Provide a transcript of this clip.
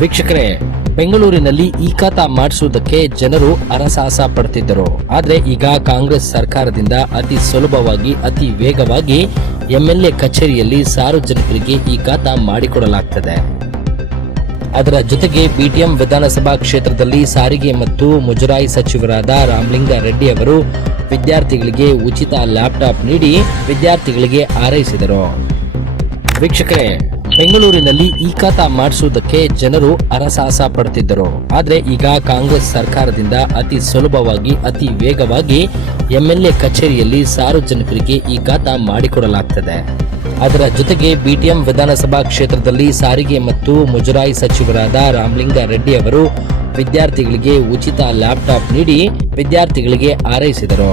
ವೀಕ್ಷಕರೇ, ಬೆಂಗಳೂರಿನಲ್ಲಿ ಈ ಖಾತಾ ಮಾಡಿಸುವುದಕ್ಕೆ ಜನರು ಅರಸಾಹಸ ಪಡ್ತಿದ್ದರು. ಆದ್ರೆ ಈಗ ಕಾಂಗ್ರೆಸ್ ಸರ್ಕಾರದಿಂದ ಅತಿ ಸುಲಭವಾಗಿ, ಅತಿ ವೇಗವಾಗಿ ಎಂಎಲ್ಎ ಕಚೇರಿಯಲ್ಲಿ ಸಾರ್ವಜನಿಕರಿಗೆ ಈ ಖಾತಾ ಮಾಡಿಕೊಡಲಾಗ್ತದೆ. ಅದರ ಜೊತೆಗೆ ಬಿಟಿಎಂ ವಿಧಾನಸಭಾ ಕ್ಷೇತ್ರದಲ್ಲಿ ಸಾರಿಗೆ ಮತ್ತು ಮುಜರಾಯಿ ಸಚಿವರಾದ ರಾಮಲಿಂಗ ರೆಡ್ಡಿ ಅವರು ವಿದ್ಯಾರ್ಥಿಗಳಿಗೆ ಉಚಿತ ಲ್ಯಾಪ್ಟಾಪ್ ನೀಡಿ ವಿದ್ಯಾರ್ಥಿಗಳಿಗೆ ಆರೈಸಿದರು ವೀಕ್ಷಕರೇ ಬೆಂಗಳೂರಿನಲ್ಲಿ ಈ ಖಾತ ಮಾಡಿಸುವುದಕ್ಕೆ ಜನರು ಅರಸಾಹಸ ಪಡ್ತಿದ್ದರು ಆದರೆ ಈಗ ಕಾಂಗ್ರೆಸ್ ಸರ್ಕಾರದಿಂದ ಅತಿ ಸುಲಭವಾಗಿ, ಅತಿ ವೇಗವಾಗಿ ಎಂಎಲ್ಎ ಕಚೇರಿಯಲ್ಲಿ ಸಾರ್ವಜನಿಕರಿಗೆ ಈ ಖಾತ ಮಾಡಿಕೊಡಲಾಗ್ತದೆ. ಅದರ ಜೊತೆಗೆ ಬಿಟಿಎಂ ವಿಧಾನಸಭಾ ಕ್ಷೇತ್ರದಲ್ಲಿ ಸಾರಿಗೆ ಮತ್ತು ಮುಜರಾಯಿ ಸಚಿವರಾದ ರಾಮಲಿಂಗ ರೆಡ್ಡಿ ಅವರು ವಿದ್ಯಾರ್ಥಿಗಳಿಗೆ ಉಚಿತ ಲ್ಯಾಪ್ಟಾಪ್ ನೀಡಿ ವಿದ್ಯಾರ್ಥಿಗಳಿಗೆ ಹಾರೈಸಿದರು.